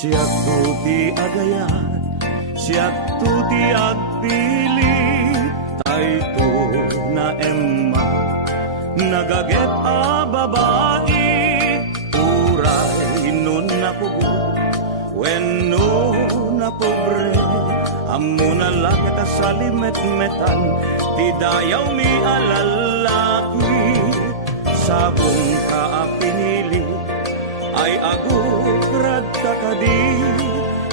Siyak tuti agayat, siyak tuti agpili, tayto na emma, nagaget a babae, uray nun na pugo, wenno na pobre, amo na lakit a salimet-metan, ti dayaw mi alalaki, sabong ka a pinili, ay agukrad kakadi,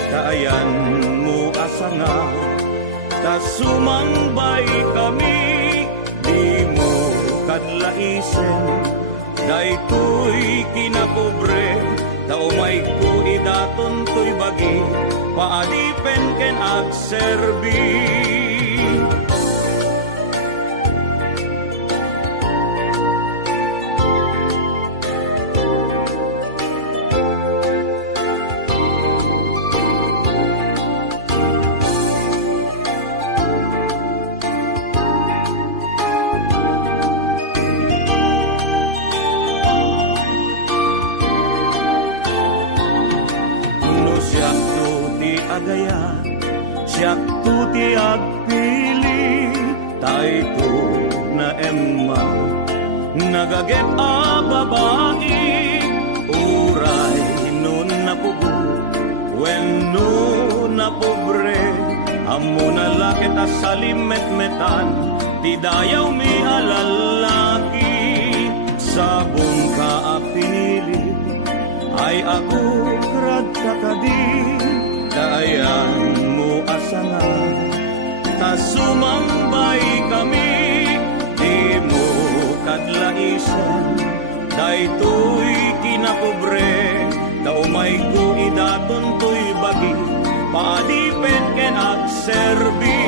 kaayan mo asanga, tasumambay kami, di mo kadlaisen, daytoy kinapobre, taumay ko idaton to'y bagi, paadipen ken agserbi. Siyak tuti agpili, tayto na emma, nagaget a babae, uray nun na pugo, wenno na pobre, amo na lakit a salimet-metan, ti dayaw mi alalaki, sabong ka a pinili, ay ako krad kakadi, kaayan mo asanga, tasumambay kami, di mo kadlaisen, daytoy kinapobre, daumay ko idaton to'y bagi, paadipen ken agserbi.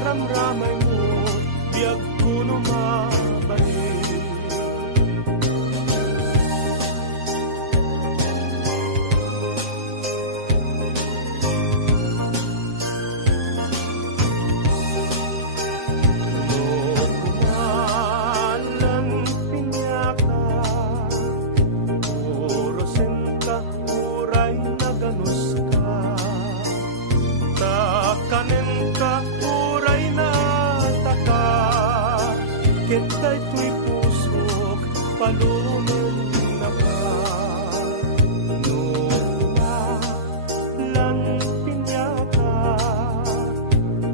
ramramay mo, biyag kuno mabalik. Kanen ka, uray na taka, kita'y tuy pusok, palunan na ka. Numa lang pinyaka,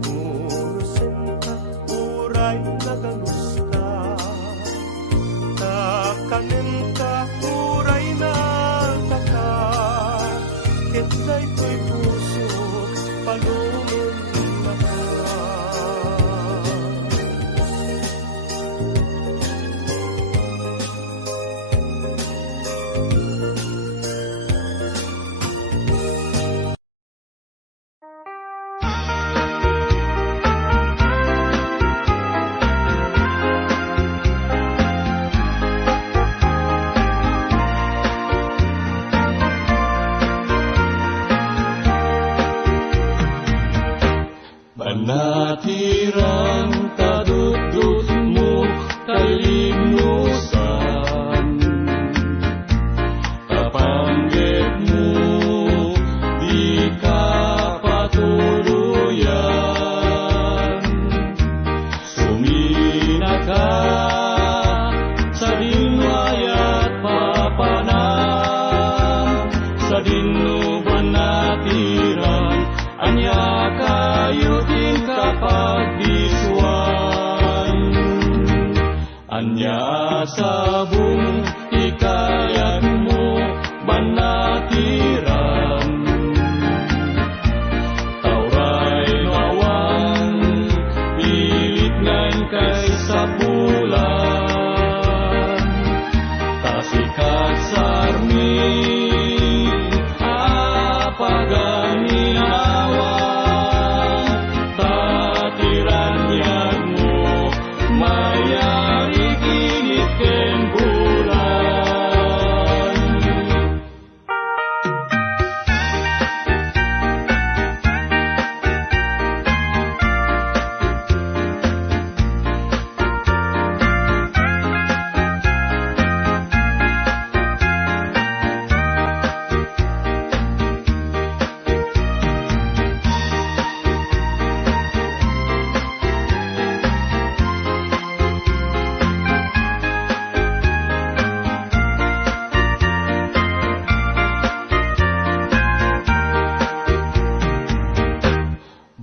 urusin ka, uray na ganus ka. Kanen ka, uray na taka, kita'y tuy pusok, palunan. Banatiran kadudut mo kalimusan, kapanggit mo di ka patuluyan. Sumina ka sa dinwayat papanang, sa dinu banatiran anya kayo kapagdiswan. Anya sabong ikayat mo banatiran, tauray mawang pilit ngayon kay sa bulan. Tasikat sarmi apaganinawa, mayari ginit ken bulan.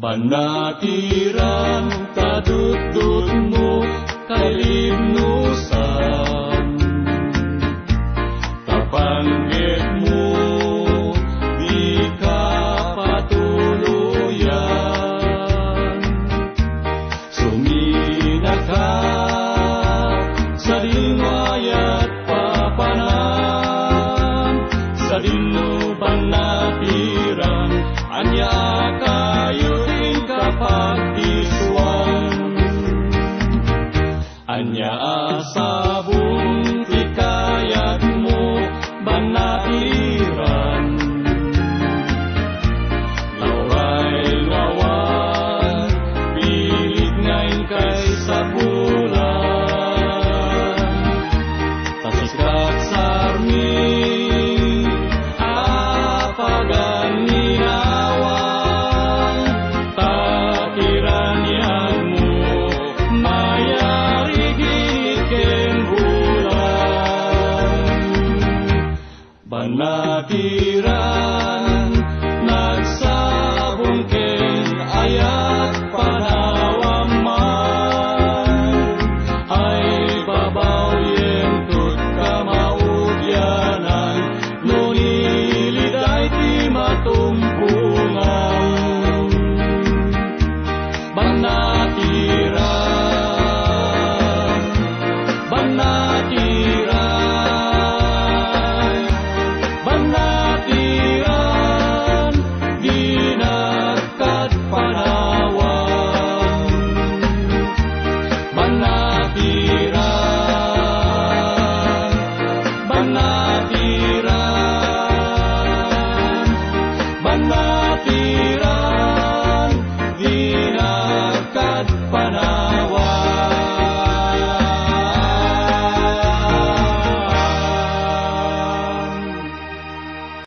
Banatiran kadudut mo kalimnusan, kapanggit mo di ka patuluyan. Sumina ka sa dinwayat papanan, sa dinu banatiran anya kayo kapagdiswan. Anya sabong ikayat mo banatiran, lauray lawan pilit ngayon kay sa bulan. Tasikat sarmi apaganinawa, banatiran nagsabong ken ayat panawaman, ay babaw yentut kamaudyanan, nuniliday ti matumpungan. Banatiran, banatiran, banatiran, di nagkatpana.